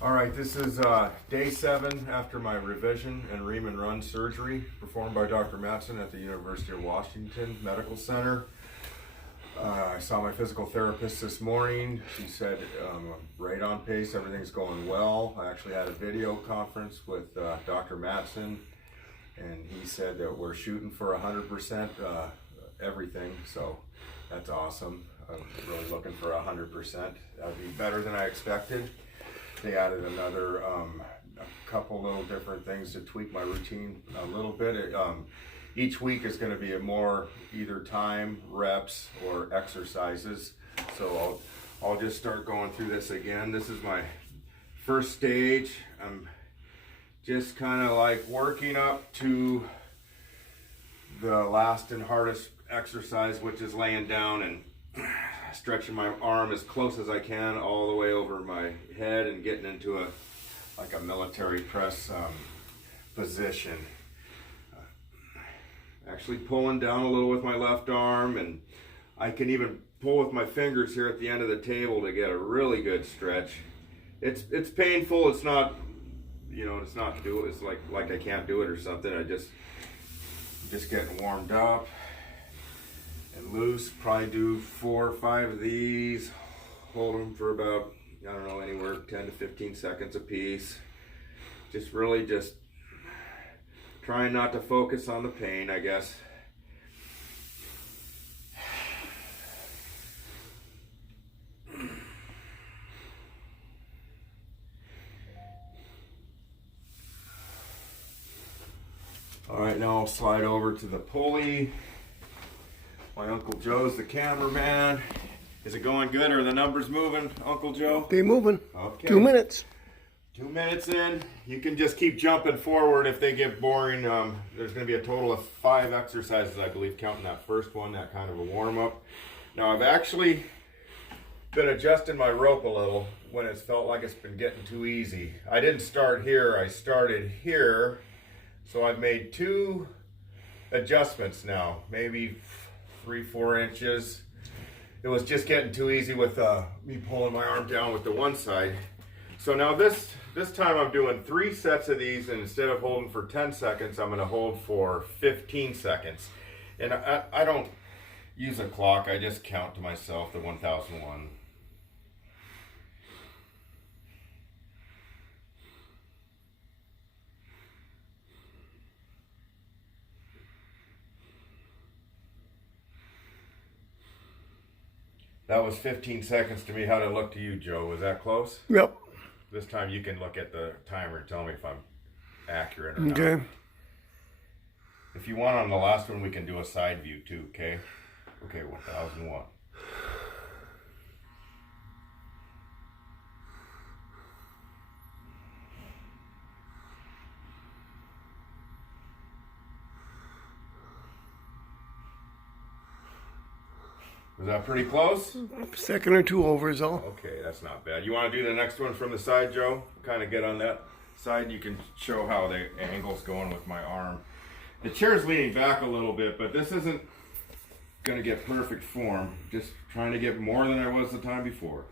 All right, this is day 7 after my revision and Ream and Run surgery performed by Dr. Matson at the University of Washington Medical Center. I saw my physical therapist this morning. She said right on pace, everything's going well. I actually had a video conference with Dr. Matson, and he said that we're shooting for 100% everything, so that's awesome. I'm really looking for 100%. That would be better than I expected. They added another a couple little different things to tweak my routine a little bit. Each week is going to be a more either time, reps, or exercises. So I'll just start going through this again. This is my first stage. I'm just kind of like working up to the last and hardest exercise, which is laying down and stretching my arm as close as I can all the way over my head and getting into like a military press position. Actually pulling down a little with my left arm, and I can even pull with my fingers here at the end of the table to get a really good stretch. It's painful. It's not, it's not it's like I can't do it or something. I'm just getting warmed up and loose. Probably do 4 or 5 of these. Hold them for about, I don't know, anywhere 10 to 15 seconds a piece. Just trying not to focus on the pain, I guess. All right, now I'll slide over to the pulley. My Uncle Joe's the cameraman. Is it going good? Are the numbers moving, Uncle Joe? They moving. Okay. 2 minutes. 2 minutes in. You can just keep jumping forward if they get boring. There's going to be a total of 5 exercises, I believe, counting that first one, that kind of a warm-up. Now, I've actually been adjusting my rope a little when it's felt like it's been getting too easy. I didn't start here. I started here. So I've made 2 adjustments now, maybe 3-4 inches. It was just getting too easy with me pulling my arm down with the one side. So now this time I'm doing 3 sets of these, and instead of holding for 10 seconds, I'm going to hold for 15 seconds. And I don't use a clock. I just count to myself the 1001. That was 15 seconds to me. How'd it look to you, Joe? Was that close? Yep. This time you can look at the timer and tell me if I'm accurate or not. Okay. If you want on the last one, we can do a side view too, okay? Okay, 1001. Was that pretty close? Second or 2 over is all. Okay, that's not bad. You want to do the next one from the side, Joe? Kind of get on that side, and you can show how the angle's going with my arm. The chair's leaning back a little bit, but this isn't going to get perfect form. Just trying to get more than I was the time before.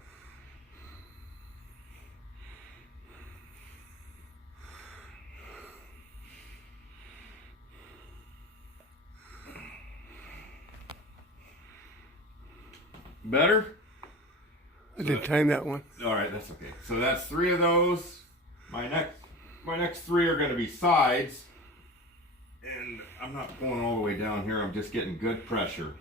Better? I didn't time that one. All right, that's okay. So that's 3 of those. My next 3 are going to be sides, and I'm not going all the way down here. I'm just getting good pressure.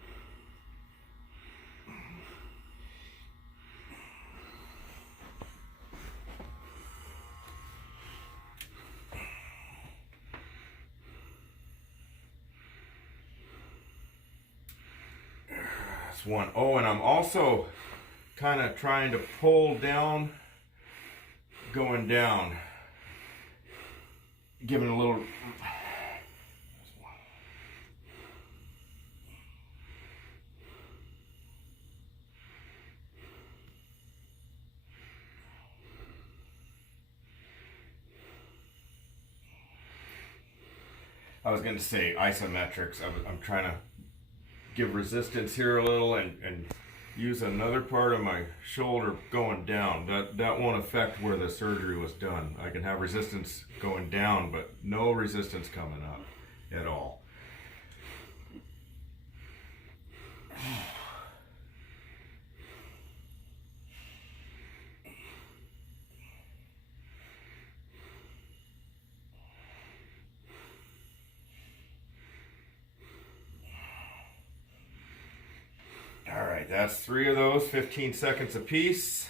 That's 1. Oh, and I'm also kind of trying to pull down, going down, giving a little. I was going to say isometrics. I'm trying to give resistance here a little and use another part of my shoulder going down. That won't affect where the surgery was done. I can have resistance going down, but no resistance coming up at all. All right, that's 3 of those, 15 seconds apiece.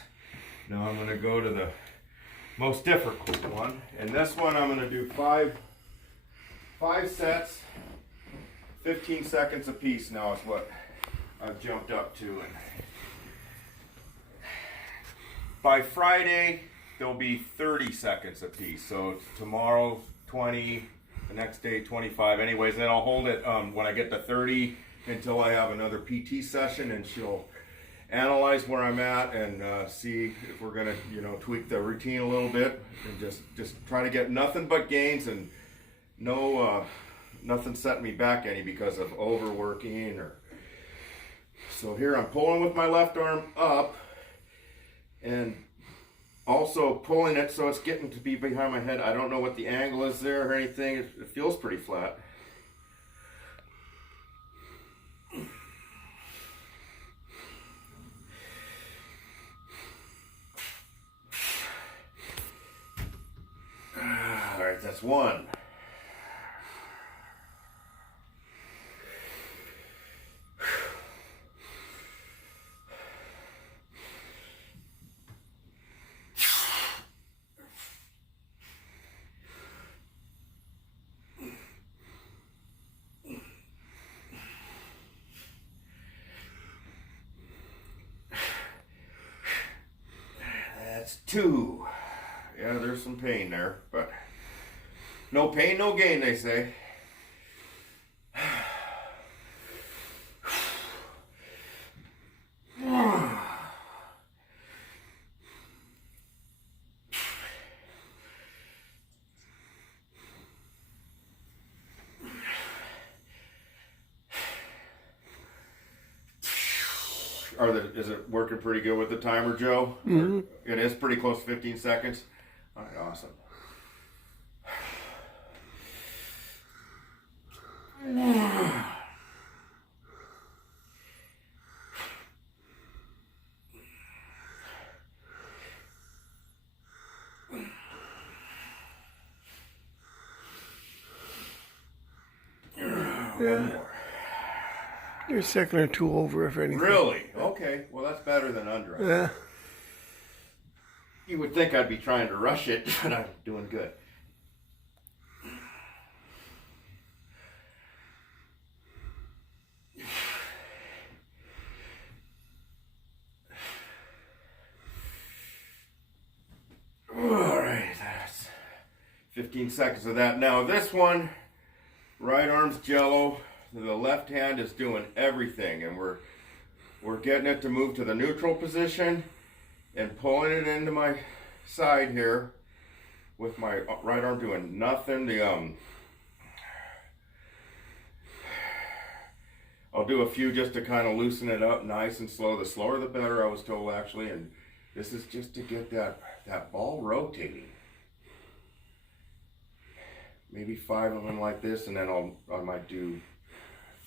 Now I'm going to go to the most difficult one, and this one I'm going to do five sets, 15 seconds apiece. Now is what I've jumped up to, and by Friday there'll be 30 seconds apiece. So tomorrow 20, the next day 25. Anyways, then I'll hold it when I get to 30 until I have another PT session, and she'll analyze where I'm at and see if we're gonna, tweak the routine a little bit, and just try to get nothing but gains and nothing setting me back any because of overworking or. So here I'm pulling with my left arm up and also pulling it so it's getting to be behind my head. I don't know what the angle is there or anything. It feels pretty flat. Alright, that's one. That's two. Yeah, there's some pain there, but no pain, no gain, they say. Is it working pretty good with the timer, Joe? Mm-hmm. It is pretty close to 15 seconds. All right, awesome. Yeah. You're a second or two over, if anything. Really? Okay. Well, that's better than under. Yeah. You would think I'd be trying to rush it, but I'm doing good. All right, that's 15 seconds of that. Now this one, right arm's jello. The left hand is doing everything, and we're getting it to move to the neutral position and pulling it into my side here with my right arm doing nothing. I'll do a few just to kind of loosen it up nice and slow. The slower the better, I was told, actually, and this is just to get that ball rotating. Maybe 5 of them like this, and then I might do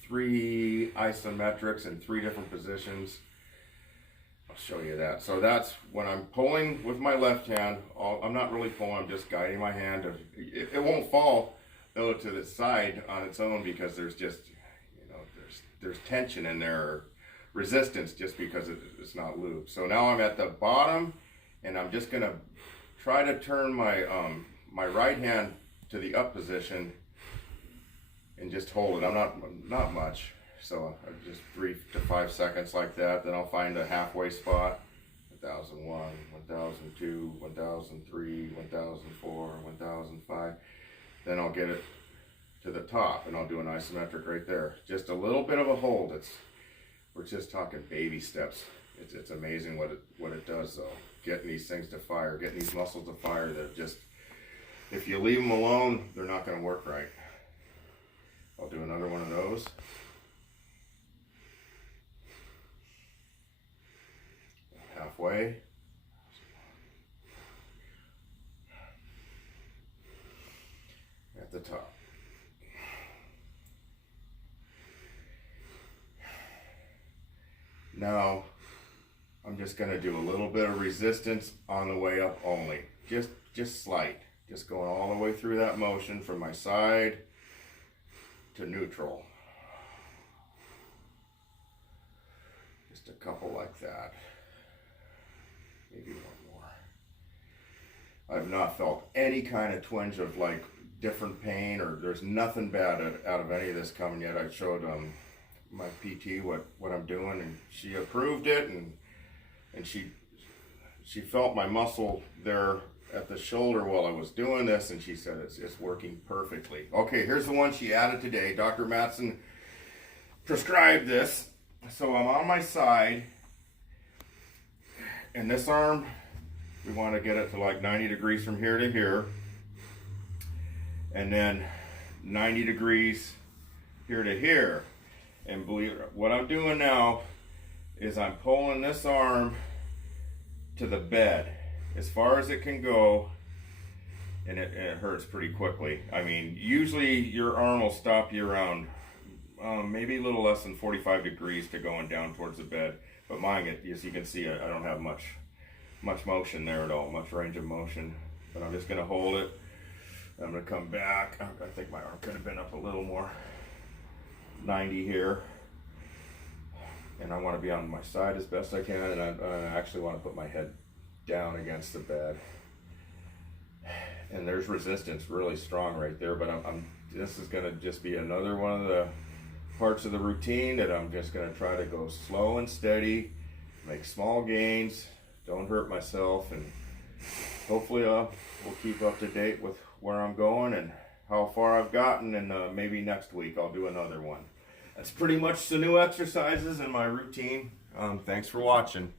3 isometrics in 3 different positions. I'll show you that. So that's when I'm pulling with my left hand. I'm not really pulling, I'm just guiding my hand. It won't fall though to the side on its own because there's just, there's tension in there, or resistance, just because it's not lubed. So now I'm at the bottom, and I'm just gonna try to turn my my right hand to the up position and just hold it. I'm not much, so just 3 to 5 seconds like that. Then I'll find a halfway spot. 1001, 1002, 1003, 1004, 1005. Then I'll get it to the top, and I'll do an isometric right there. Just a little bit of a hold. We're just talking baby steps. It's amazing what it does though. Getting these things to fire, getting these muscles to fire. That just, if you leave them alone, they're not going to work right. I'll do another one of those. halfway. At the top. Now, I'm just going to do a little bit of resistance on the way up only. Just slight. Just going all the way through that motion from my side to neutral. Just a couple like that. Maybe one more. I've not felt any kind of twinge of like different pain, or there's nothing bad out of any of this coming yet. I showed my PT what I'm doing, and she approved it, and she felt my muscle there at the shoulder while I was doing this, and she said it's working perfectly. Okay, here's the one she added today. Dr. Matson prescribed this. So I'm on my side, and this arm, we want to get it to like 90 degrees from here to here, and then 90 degrees here to here. And believe it, what I'm doing now is I'm pulling this arm to the bed as far as it can go, and it hurts pretty quickly. I mean, usually your arm will stop you around maybe a little less than 45 degrees to going down towards the bed, but mine, as you can see, I don't have much motion there at all, much range of motion. But I'm just going to hold it. I'm going to come back. I think my arm could have been up a little more. 90 here, and I want to be on my side as best I can, and I actually want to put my head down against the bed. And there's resistance really strong right there, but this is going to just be another one of the parts of the routine that I'm just going to try to go slow and steady, make small gains, don't hurt myself, and hopefully we'll keep up to date with where I'm going and how far I've gotten, and maybe next week I'll do another one. That's pretty much the new exercises in my routine. Thanks for watching.